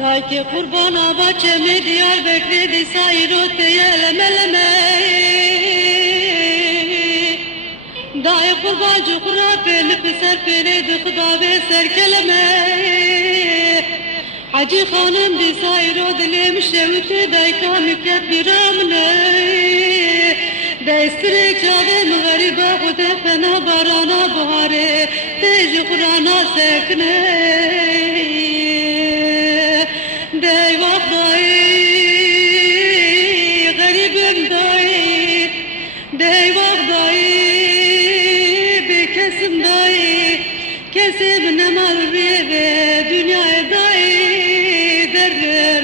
Dayke kurbana bahçemi Diyarbakır'da sayrote yelemeleme. Dayı kurbancı kurapeli piser pereydi kıdabe serkeleme. Hacı hanım di sayro dilim şevti dayka müket bir amne. Destirek çavim gariba kude fena barana bahare tezi kurana sekne. Deyvah dayı, garibim dayı, deyvah dayı, bir kesim dayı, kesim ne mal ve dünyaya dayı derler.